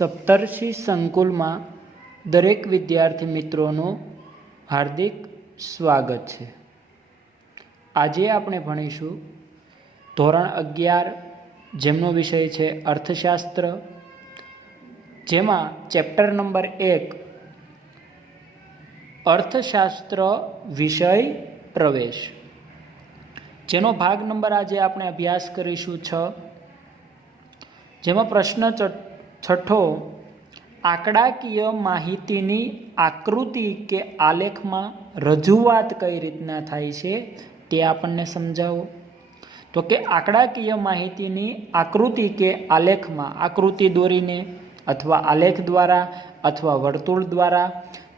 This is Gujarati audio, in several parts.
સપ્તર્ષિ સંકુલમાં દરેક વિદ્યાર્થી મિત્રોનું હાર્દિક સ્વાગત છે। આજે આપણે ભણીશું ધોરણ 11 જેમનો વિષય છે અર્થશાસ્ત્ર, જેમાં ચેપ્ટર નંબર 1 અર્થશાસ્ત્ર વિષય પ્રવેશ, જેનો ભાગ નંબર આજે આપણે અભ્યાસ કરીશું 6, જેમાં પ્રશ્ન છઠ્ઠો, આંકડાકીય માહિતીની આકૃતિ કે આલેખમાં રજૂઆત કઈ રીતના થાય છે તે આપણને સમજાવો। તો કે આંકડાકીય માહિતીની આકૃતિ કે આલેખમાં, આકૃતિ દોરીને અથવા આલેખ દ્વારા અથવા વર્તુળ દ્વારા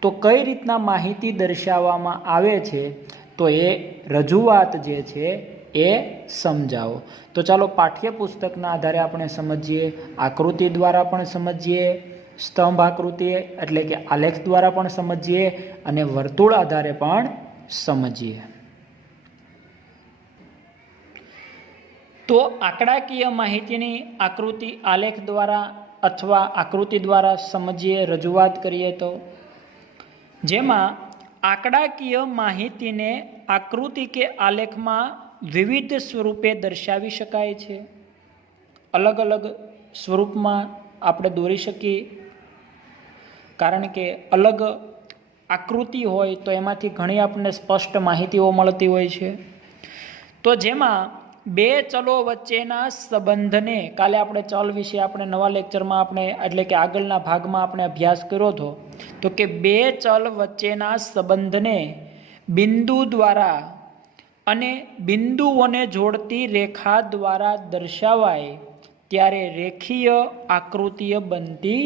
તો કઈ રીતના માહિતી દર્શાવવામાં આવે છે, તો એ રજૂઆત જે છે એ સમજાવો। તો ચાલો પાઠ્યપુસ્તકના આધારે આપણે સમજીએ, આકૃતિ દ્વારા પણ સમજીએ, સ્તંભ આકૃતિ એટલે કે આલેખ દ્વારા પણ સમજીએ અને વર્તુળ આધારે પણ સમજીએ। તો આંકડાકીય માહિતીની આકૃતિ આલેખ દ્વારા અથવા આકૃતિ દ્વારા સમજીએ, રજૂઆત કરીએ તો જેમાં આંકડાકીય માહિતીને આકૃતિ કે આલેખમાં વિવિધ સ્વરૂપે દર્શાવી શકાય છે। અલગ અલગ સ્વરૂપમાં આપણે દોરી શકીએ, કારણ કે અલગ આકૃતિ હોય તો એમાંથી ઘણી આપણને સ્પષ્ટ માહિતીઓ મળતી હોય છે। તો જેમાં બે ચલો વચ્ચેના સંબંધને, કાલે આપણે ચલ વિશે આપણે નવા લેક્ચરમાં આપણે એટલે કે આગળના ભાગમાં આપણે અભ્યાસ કર્યો હતો, તો કે બે ચલ વચ્ચેના સંબંધને બિંદુ દ્વારા અને બિંદુઓને જોડતી રેખા દ્વારા દર્શાવાય ત્યારે રેખીય આકૃતિઓ બનતી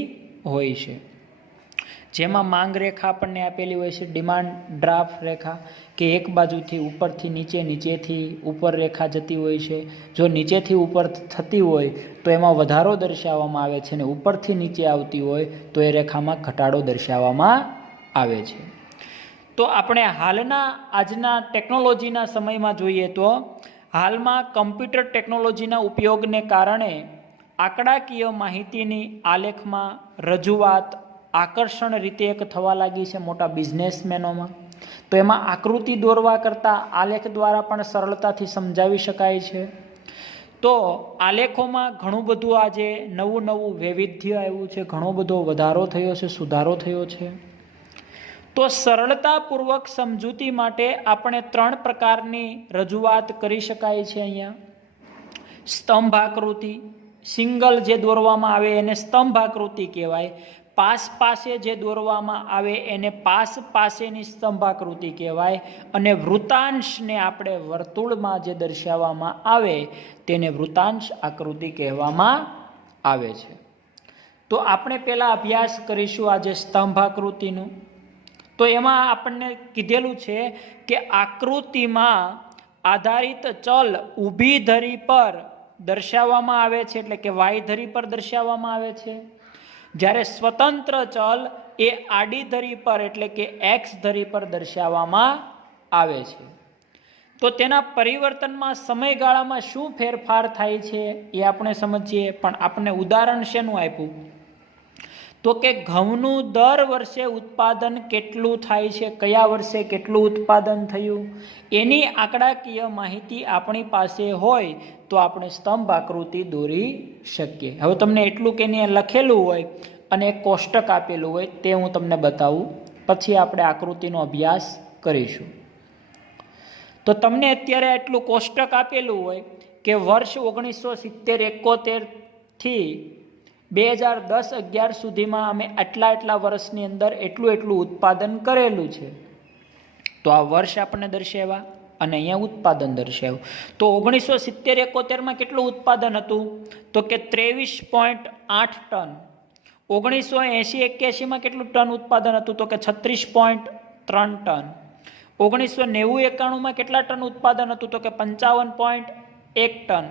હોય છે। જેમાં માંગ રેખા આપણને આપેલી હોય છે, ડિમાન્ડ ડ્રાફ્ટ રેખા, કે એક બાજુથી ઉપરથી નીચે, નીચેથી ઉપર રેખા જતી હોય છે। જો નીચેથી ઉપર થતી હોય તો એમાં વધારો દર્શાવવામાં આવે છે, અને ઉપરથી નીચે આવતી હોય તો એ રેખામાં ઘટાડો દર્શાવવામાં આવે છે। તો આપણે આજના ટેકનોલોજીના સમયમાં જોઈએ તો હાલમાં કમ્પ્યુટર ટેકનોલોજીના ઉપયોગને કારણે આંકડાકીય માહિતીની આલેખમાં રજૂઆત આકર્ષણ રીતે એક થવા લાગી છે મોટા બિઝનેસમેનોમાં। તો એમાં આકૃતિ દોરવા કરતાં આલેખ દ્વારા પણ સરળતાથી સમજાવી શકાય છે। તો આલેખોમાં ઘણું બધું આજે નવું વૈવિધ્ય આવ્યું છે, ઘણો બધો વધારો થયો છે, સુધારો થયો છે। તો સરળતાપૂર્વક સમજૂતી માટે આપણે 3 પ્રકારની રજૂઆત કરી શકાય છે। અહીંયા સ્તંભ આકૃતિ, સિંગલ જે દોરવામાં આવે એને સ્તંભ આકૃતિ કહેવાય, પાસે જે દોરવામાં આવે એને પાસેની સ્તંભ આકૃતિ કહેવાય, અને વૃતાંશને આપણે વર્તુળમાં જે દર્શાવવામાં આવે તેને વૃતાંશ આકૃતિ કહેવામાં આવે છે। તો આપણે પહેલા અભ્યાસ કરીશું આજે સ્તંભ આકૃતિનું। તો એમાં આપણને કીધેલું છે કે આકૃતિમાં આધારિત ચલ ઊભી ધરી પર દર્શાવવામાં આવે છે, એટલે કે વાય ધરી પર દર્શાવવામાં આવે છે, જ્યારે સ્વતંત્ર ચલ એ આડી ધરી પર એટલે કે એક્સ ધરી પર દર્શાવવામાં આવે છે। તો તેના પરિવર્તનમાં સમયગાળામાં શું ફેરફાર થાય છે એ આપણે સમજીએ, પણ આપણને ઉદાહરણ શેનું આપ્યું, તો કે ઘઉંનું દર વર્ષે ઉત્પાદન કેટલું થાય છે, કયા વર્ષે કેટલું ઉત્પાદન થયું, એની આંકડાકીય માહિતી આપણી પાસે હોય તો આપણે સ્તંભ આકૃતિ દોરી શકીએ। હવે તમને એટલું કે એને લખેલું હોય અને એક કોષ્ટક આપેલું હોય તે હું તમને બતાવું, પછી આપણે આકૃતિનો અભ્યાસ કરીશું। તો તમને અત્યારે એટલું કોષ્ટક આપેલું હોય કે વર્ષ 1970-71 થી 2010-11 સુધીમાં અમે આટલા વર્ષની અંદર એટલું ઉત્પાદન કરેલું છે। તો આ વર્ષ આપણને દર્શાવ્યા અને અહીંયા ઉત્પાદન દર્શાવ્યું। તો 1970-71માં કેટલું ઉત્પાદન હતું, તો કે 23.8 ટન। 1980-81માં કેટલું ટન ઉત્પાદન હતું, તો કે 36.3 ટન। 1990-91માં કેટલા ટન ઉત્પાદન હતું, તો કે 55.1 ટન।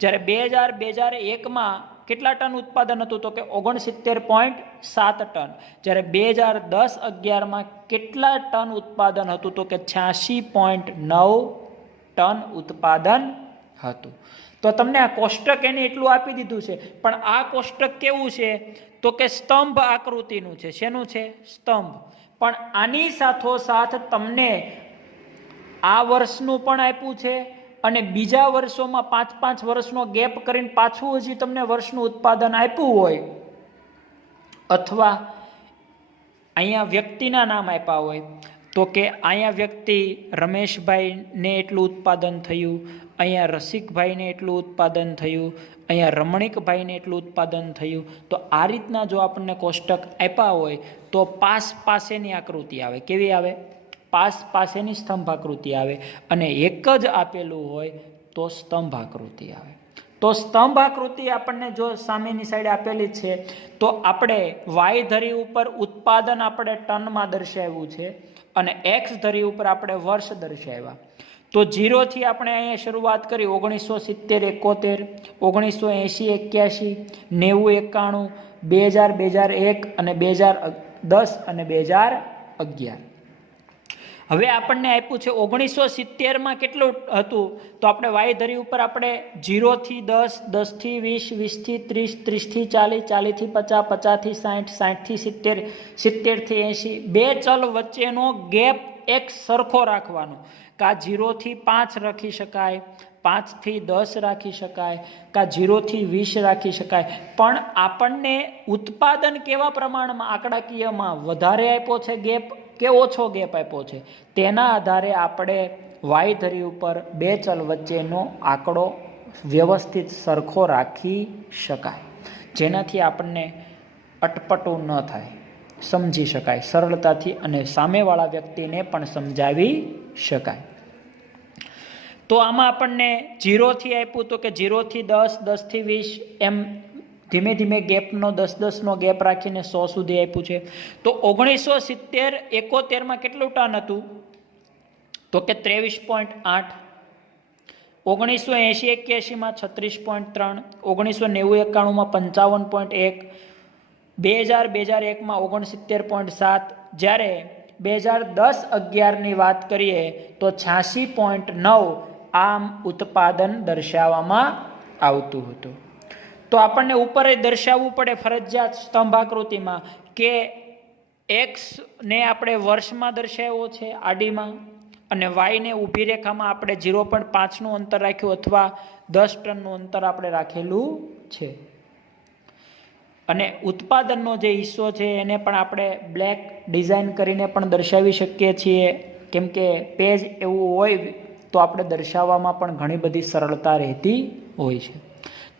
જ્યારે 2000-2001માં કેટલા ટન ઉત્પાદન હતું, તો કે 69.7 ટન। જ્યારે 2010-11માં કેટલા ટન ઉત્પાદન હતું, તો કે 86.9 ટન ઉત્પાદન હતું। તો તમને આ કોષ્ટક એને એટલું આપી દીધું છે, પણ આ કોષ્ટક કેવું છે તો કે સ્તંભ આકૃતિનું છે. શેનું છે? સ્તંભ. પણ આની સાથોસાથ તમને આ વર્ષનું પણ આપ્યું છે અને બીજા વર્ષોમાં 5-5 વર્ષનો ગેપ કરીને પાછું હજી તમને વર્ષનું ઉત્પાદન આપ્યું હોય, અથવા અહીંયા વ્યક્તિના નામ આપ્યા હોય તો કે અહીંયા વ્યક્તિ રમેશભાઈને એટલું ઉત્પાદન થયું, અહીંયા રસિકભાઈને એટલું ઉત્પાદન થયું, અહીંયા રમણીકભાઈને એટલું ઉત્પાદન થયું. તો આ રીતના જો આપણને કોષ્ટક આપ્યા હોય તો પાસ પાસેની આકૃતિ આવે. કેવી આવે? પાસ પાસેની સ્તંભ આકૃતિ આવે. અને એક જ આપેલું હોય તો સ્તંભ આકૃતિ આવે. તો સ્તંભ આકૃતિ આપણને જો સામેની સાઈડ આપેલી છે તો આપણે વાય ધરી ઉપર ઉત્પાદન આપણે ટનમાં દર્શાવ્યું છે અને એક્સ ધરી ઉપર આપણે વર્ષ દર્શાવ્યા. તો 0 થી આપણે અહીંયા શરૂઆત કરી 1970, 71, 1980, 81, 90, 91, 2000, 2001 અને 2010 અને 2011. હવે આપણને આપ્યું છે 1970માં કેટલું હતું તો આપણે વાય ધરી ઉપર આપણે 0 થી 10, 10 થી 20, 20 થી 30, 30 થી 40, 40 થી 50, 50 થી 60, 60 થી 70, 70 થી 80, બે ચલ વચ્ચેનો ગેપ એક સરખો રાખવાનો. કા 0 થી 5 રાખી શકાય, 5 થી 10 રાખી શકાય, કા 0 થી 20 રાખી શકાય. પણ આપણને ઉત્પાદન કેવા પ્રમાણમાં આંકડાકીયમાં વધારે આપ્યો છે ગેપ કે ઓછો ગેપ આપ્યો છે, તેના આધારે આપણે વાય ધરી ઉપર બે ચલ વચ્ચેનો આંકડો વ્યવસ્થિત સરખો રાખી શકાય, જેનાથી આપણને અટપટું ન થાય, સમજી શકાય સરળતાથી અને સામેવાળા વ્યક્તિને પણ સમજાવી શકાય. તો આમાં આપણને 0 થી આપ્યું તો કે 0 થી 10, 10 થી 20 એમ ધીમે ધીમે ગેપનો 10-10નો ગેપ રાખીને 100 સુધી આપ્યું છે. તો 1970-71માં કેટલું ટન હતું તો કે 23.8, 1980-81માં 36.3, 1990-91માં 55.1, 2000-2001માં 69.7, જ્યારે 2010-11ની વાત કરીએ તો 86.9 આમ ઉત્પાદન દર્શાવવામાં આવતું હતું. તો આપણને ઉપર દર્શાવવું પડે ફરજિયાત સ્તંભાકૃતિમાં કે એક્સ ને આપણે વર્ષમાં દર્શાવ્યો છે આડીમાં અને વાયને ઊભી રેખામાં આપણે 0.5નું અંતર રાખ્યું અથવા 10 ટનનું અંતર આપણે રાખેલું છે. અને ઉત્પાદનનો જે હિસ્સો છે એને પણ આપણે બ્લેક ડિઝાઇન કરીને પણ દર્શાવી શકીએ છીએ, કેમ કે પેજ એવું હોય તો આપણે દર્શાવવામાં પણ ઘણી બધી સરળતા રહેતી હોય છે.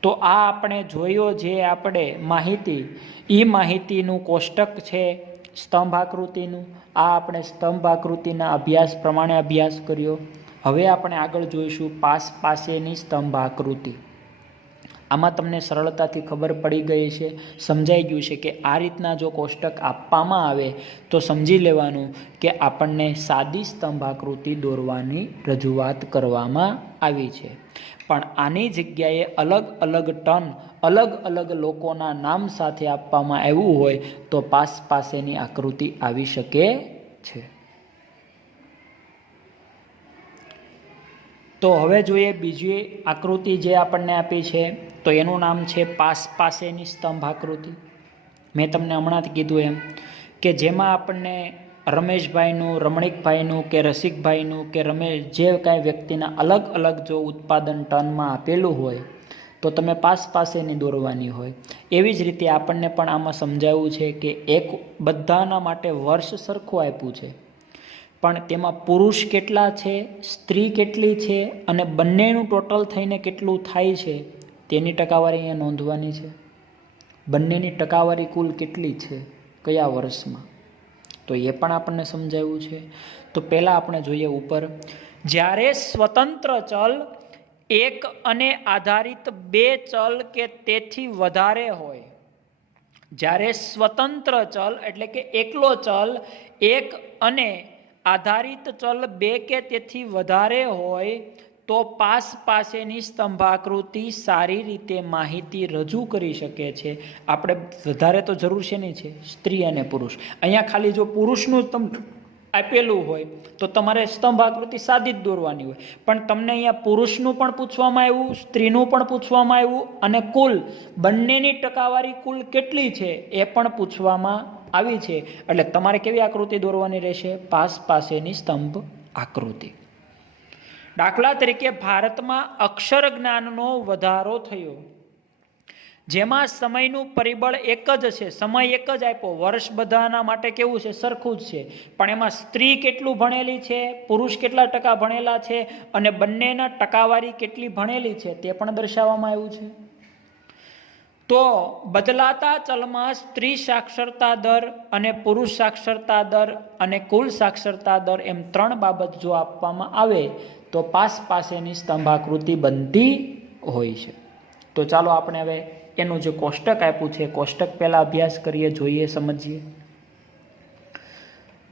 તો આ આપણે જોયો જે આપણે માહિતી, એ માહિતીનું કોષ્ટક છે સ્તંભ આકૃતિનું. આ આપણે સ્તંભ આકૃતિના અભ્યાસ પ્રમાણે અભ્યાસ કર્યો. હવે આપણે આગળ જોઈશું પાસ પાસેની સ્તંભ આકૃતિ. આમાં તમને સરળતાથી ખબર પડી ગઈ છે, સમજાઈ ગયું છે કે આ રીતના જો કોષ્ટક આપવામાં આવે તો સમજી લેવાનું કે આપણને સાદી સ્તંભ આકૃતિ દોરવાની રજૂઆત કરવામાં આવી છે. પણ આની જગ્યાએ અલગ અલગ ટન અલગ અલગ લોકોના નામ સાથે આપવામાં આવ્યું હોય તો પાસ પાસેની આકૃતિ આવી શકે છે. તો હવે જોઈએ બીજી આકૃતિ જે આપણને આપી છે તો એનું નામ છે પાસ પાસેની સ્તંભ આકૃતિ. મેં તમને હમણાં જ કીધું એમ કે જેમાં આપણને રમેશભાઈનું, રમણીકભાઈનું કે રસિકભાઈનું કે જે કાંઈ વ્યક્તિના અલગ અલગ જો ઉત્પાદન ટનમાં આપેલું હોય તો તમે પાસ પાસેની દોરવાની હોય. એવી જ રીતે આપણને પણ આમાં સમજાવ્યું છે કે એક બધાના માટે વર્ષ સરખું આપ્યું છે, પણ તેમાં પુરુષ કેટલા છે, સ્ત્રી કેટલી છે અને બંનેનું ટોટલ થઈને કેટલું થાય છે તેની ટકાવારી અહીંયા નોંધવાની છે. બંનેની ટકાવારી કુલ કેટલી છે કયા વર્ષમાં, તો એ પણ આપણને સમજાવ્યું છે. તો પહેલાં આપણે જોઈએ ઉપર, જ્યારે સ્વતંત્ર ચલ એક અને આધારિત બે ચલ કે તેથી વધારે હોય, જ્યારે સ્વતંત્ર ચલ એટલે કે એકલો ચલ એક અને આધારિત ચલ બે કે તેથી વધારે હોય તો પાસ પાસેની સ્તંભાકૃતિ સારી રીતે માહિતી રજૂ કરી શકે છે. આપણે વધારે તો જરૂર છે નહીં છે સ્ત્રી અને પુરુષ. અહીંયા ખાલી જો પુરુષનું આપેલું હોય તો તમારે સ્તંભ આકૃતિ સાદી જ દોરવાની હોય, પણ તમને અહીંયા પુરુષનું પણ પૂછવામાં આવ્યું, સ્ત્રીનું પણ પૂછવામાં આવ્યું અને કુલ બંનેની ટકાવારી કુલ કેટલી છે એ પણ પૂછવામાં આવી છે. એટલે તમારે કેવી આકૃતિ દોરવાની રહેશે? પાસ પાસેની સ્તંભ આકૃતિ. દાખલા તરીકે ભારતમાં અક્ષર જ્ઞાનનો વધારો થયો, જેમાં સમયનું પરિબળ એક જ છે, સમય એક જ આપ્યો, વર્ષ બધાના માટે કેવું છે? સરખું જ છે, પણ એમાં સ્ત્રી કેટલું ભણેલી છે, પુરુષ કેટલા ટકા ભણેલા છે અને બંનેના ટકાવારી કેટલી ભણેલી છે તે પણ દર્શાવવામાં આવ્યું છે. તો બદલાતા ચલમાં સ્ત્રી સાક્ષરતા દર અને પુરુષ સાક્ષરતા દર અને કુલ સાક્ષરતા દર એમ 3 બાબત જો આપવામાં આવે તો પાસ પાસેની સ્તંભાકૃતિ બનતી હોય છે. તો ચાલો આપણે હવે એનું જે કોષ્ટક આપ્યું છે કોષ્ટક પહેલાં અભ્યાસ કરીએ, જોઈએ, સમજીએ.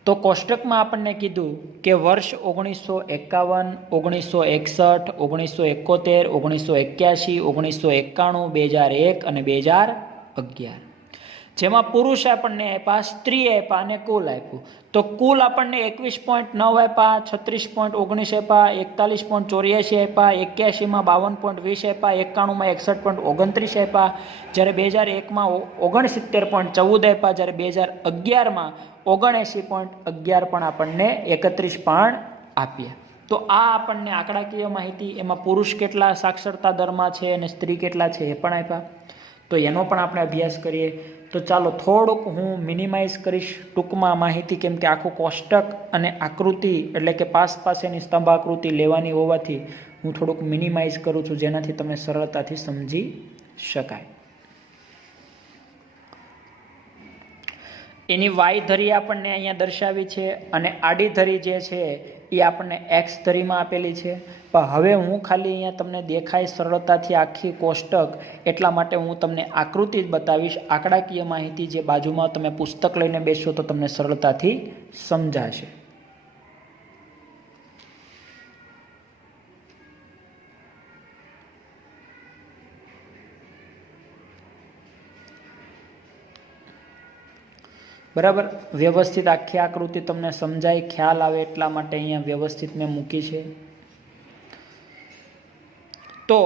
તો કોષ્ટકમાં આપણને કીધું કે વર્ષ 1951, 1961, 1971, 1981, 1991, 2001 અને 2011, જેમાં પુરુષ આપણને આપ્યા, સ્ત્રી આપ્યા અને કુલ આપ્યું. તો કુલ આપણને 21.9 આપ્યા, 36.19 આપ્યા, 41.84 આપ્યા, 81માં 52.20 આપ્યા, 91માં 61.29 આપ્યા, જ્યારે 2001માં 69.14 આપ્યા, જ્યારે 2011માં 79.11 પણ આપણને 31 પણ આપ્યા. તો આ આપણને આંકડાકીય માહિતી, એમાં પુરુષ કેટલા સાક્ષરતા દરમાં છે અને સ્ત્રી કેટલા છે એ પણ આપ્યા. તો એનો પણ આપણે અભ્યાસ કરીએ. તો ચાલો થોડુંક હું મિનિમાઇઝ કરીશ ટૂંકમાં માહિતી, કેમ કે આખું કોષ્ટક અને આકૃતિ એટલે કે પાસ પાસેની સ્તંભ આકૃતિ લેવાની હોવાથી હું થોડુંક મિનિમાઇઝ કરું છું, જેનાથી તમે સરળતાથી સમજી શકાય. એની વાય ધરી આપણને અહીંયા દર્શાવી છે અને આડી ધરી જે છે એ આપણને એક્સ ધરીમાં આપેલી છે. પણ હવે હું ખાલી અહીંયા તમને દેખાય સરળતાથી આખી કોષ્ટક, એટલા માટે હું તમને આકૃતિ જ બતાવીશ. આંકડાકીય માહિતી જે બાજુમાં તમે પુસ્તક લઈને બેસશો તો તમને સરળતાથી સમજાશે. બરાબર, વ્યવસ્થિત આખી આકૃતિ તમને સમજાય, ખ્યાલ આવે એટલા માટે અહીંયા વ્યવસ્થિત મેં મૂકી છે. તો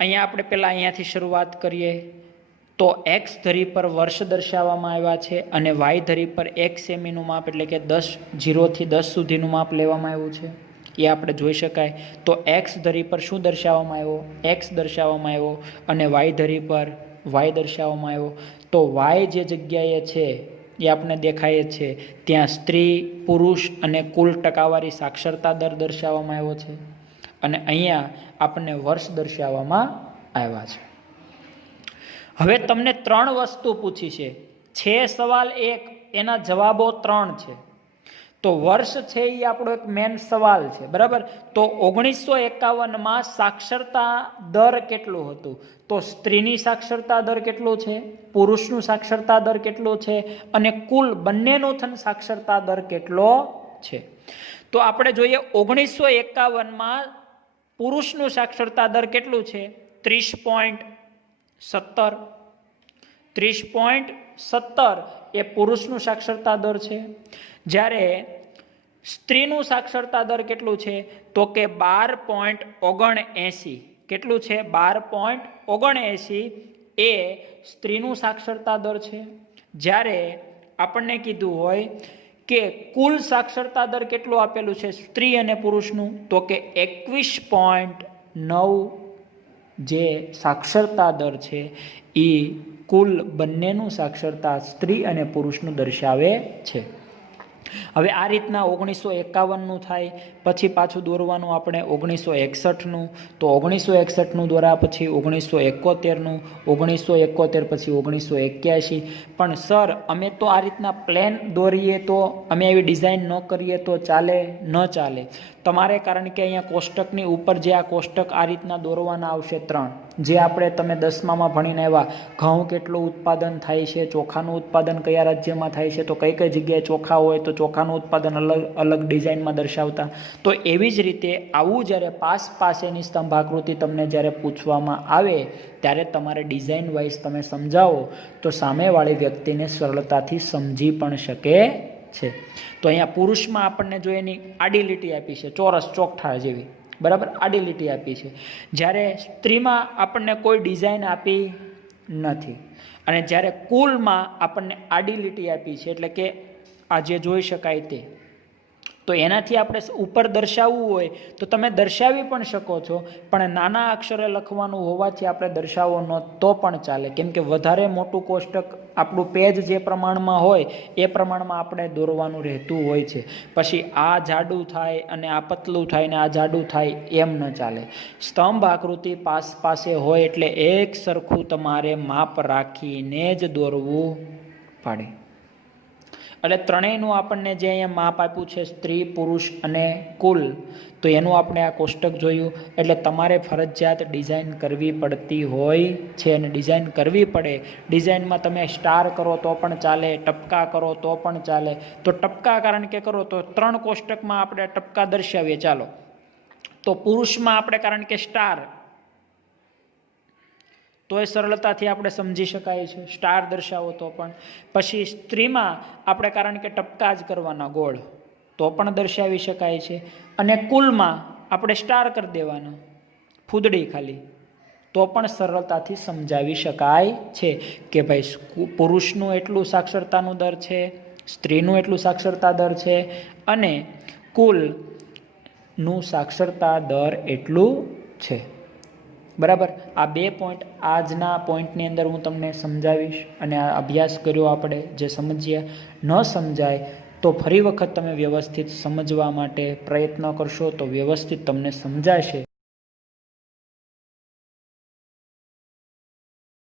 અહીંયા આપણે પહેલાં અહીંયાથી શરૂઆત કરીએ. તો એક્સ ધરી પર વર્ષ દર્શાવવામાં આવ્યા છે અને વાય ધરી પર 1 સેમીનું માપ એટલે કે 0 થી 10 સુધીનું માપ લેવામાં આવ્યું છે, એ આપણે જોઈ શકાય. તો એક્સ ધરી પર શું દર્શાવવામાં આવ્યો? એક્સ દર્શાવવામાં આવ્યો અને વાય ધરી પર વાય દર્શાવવામાં આવ્યો. તો વાય જે જગ્યાએ છે એ આપણે દેખાય છે, ત્યાં સ્ત્રી, પુરુષ અને કુલ ટકાવારી સાક્ષરતા દર દર્શાવવામાં આવ્યો છે અને અહીંયા આપણને વર્ષ દર્શાવવામાં આવ્યા છે. હવે તમને 3 વસ્તુ પૂછી છે સવાલ 1, એના જવાબો 3 છે. તો વર્ષ છે એ આપણો એક મેન સવાલ છે, બરાબર. તો 1951માં સાક્ષરતા દર કેટલું હતું? તો સ્ત્રીની સાક્ષરતા દર કેટલો છે, પુરુષનું સાક્ષરતા દર કેટલો છે અને કુલ બંનેનો સાક્ષરતા દર કેટલો છે? તો આપણે જોઈએ 1951માં પુરુષનું સાક્ષરતા દર કેટલું છે? 30.17. 30.17 એ પુરુષનું સાક્ષરતા દર છે. જ્યારે સ્ત્રીનું સાક્ષરતા દર કેટલું છે? તો કે 12.79. કેટલું છે? 12.79 એ સ્ત્રીનું સાક્ષરતા દર છે. જ્યારે આપણને કીધું હોય કે કુલ સાક્ષરતા દર કેટલું આપેલું છે સ્ત્રી અને પુરુષનું? તો કે 21.9 જે સાક્ષરતા દર છે એ કુલ બંનેનું સાક્ષરતા સ્ત્રી અને પુરુષનું દર્શાવે છે. હવે આ રીતના 1951નું થાય, પછી પાછું દોરવાનું આપણે 1961નું. તો 1961નું દોરા પછી 1971નું, 1971 પછી 1981. પણ સર અમે તો આ રીતના પ્લેન દોરીએ તો, અમે એવી ડિઝાઇન ન કરીએ તો ચાલે? ન ચાલે તમારે, કારણ કે અહીંયા કોષ્ટકની ઉપર જે આ કોષ્ટક આ રીતના દોરવાના આવશે 3, જે આપણે તમે 10મામાં ભણીને આવ્યા. ઘઉં કેટલું ઉત્પાદન થાય છે, ચોખાનું ઉત્પાદન કયા રાજ્યમાં થાય છે, તો કઈ કઈ જગ્યાએ ચોખા હોય તો ચોખાનું ઉત્પાદન અલગ ડિઝાઇનમાં દર્શાવતા. તો એવી જ રીતે આવું જ્યારે પાસેની સ્તંભાકૃતિ તમને જ્યારે પૂછવામાં આવે ત્યારે તમારે ડિઝાઇન વાઇઝ તમે સમજાવો તો સામેવાળી વ્યક્તિને સરળતાથી સમજી પણ શકે છે. તો અહીંયા પુરુષમાં આપણને જો એની આડી લીટી આપી છે, ચોરસ ચોકઠા જેવી, બરાબર, આડી લીટી આપી છે. જ્યારે સ્ત્રીમાં આપણને કોઈ ડિઝાઇન આપી નથી. અને જ્યારે કુલમાં આપણને આડી લીટી આપી છે, એટલે કે આ જે જોઈ શકાય તે, તો એનાથી આપણે ઉપર દર્શાવવું હોય તો તમે દર્શાવી પણ શકો છો, પણ નાના અક્ષરે લખવાનું હોવાથી આપણે દર્શાવો ન તો પણ ચાલે, કેમ કે વધારે મોટું કોષ્ટક આપણું પેજ જે પ્રમાણમાં હોય એ પ્રમાણમાં આપણે દોરવાનું રહેતું હોય છે. પછી આ જાડું થાય અને આ પતલું થાય ને આ જાડું થાય એમ ન ચાલે. સ્તંભ આકૃતિ પાસે હોય એટલે એક સરખું તમારે માપ રાખીને જ દોરવું પડે. એટલે ત્રણેયનું આપણને જે અહીંયા માપ આપ્યું છે, સ્ત્રી, પુરુષ અને કુલ, તો એનું આપણે આ કોષ્ટક જોયું. એટલે તમારે ફરજિયાત ડિઝાઇન કરવી પડતી હોય છે, અને ડિઝાઇન કરવી પડે. ડિઝાઇનમાં તમે સ્ટાર કરો તો પણ ચાલે, ટપકા કરો તો પણ ચાલે. તો ટપકા કારણ કે કરો તો 3 કોષ્ટકમાં આપણે ટપકા દર્શાવીએ. ચાલો, તો પુરુષમાં આપણે કારણ કે સ્ટાર, તો એ સરળતાથી આપણે સમજી શકાય છે, સ્ટાર દર્શાવો તો પણ. પછી સ્ત્રીમાં આપણે કારણ કે ટપકા જ કરવાના ગોળ, તો પણ દર્શાવી શકાય છે. અને કુલમાં આપણે સ્ટાર કરી દેવાના, ફૂદડી ખાલી, તો પણ સરળતાથી સમજાવી શકાય છે કે ભાઈ પુરુષનું એટલું સાક્ષરતાનું દર છે, સ્ત્રીનું એટલું સાક્ષરતા દર છે, અને કુલનું સાક્ષરતા દર એટલું છે. બરાબર. આ 2 પોઈન્ટ આજના પોઈન્ટની અંદર હું તમને સમજાવીશ, અને આ અભ્યાસ કર્યો આપણે, જે સમજ્યા. ન સમજાય તો ફરી વખત તમે વ્યવસ્થિત સમજવા માટે પ્રયત્ન કરશો તો વ્યવસ્થિત તમને સમજાશે.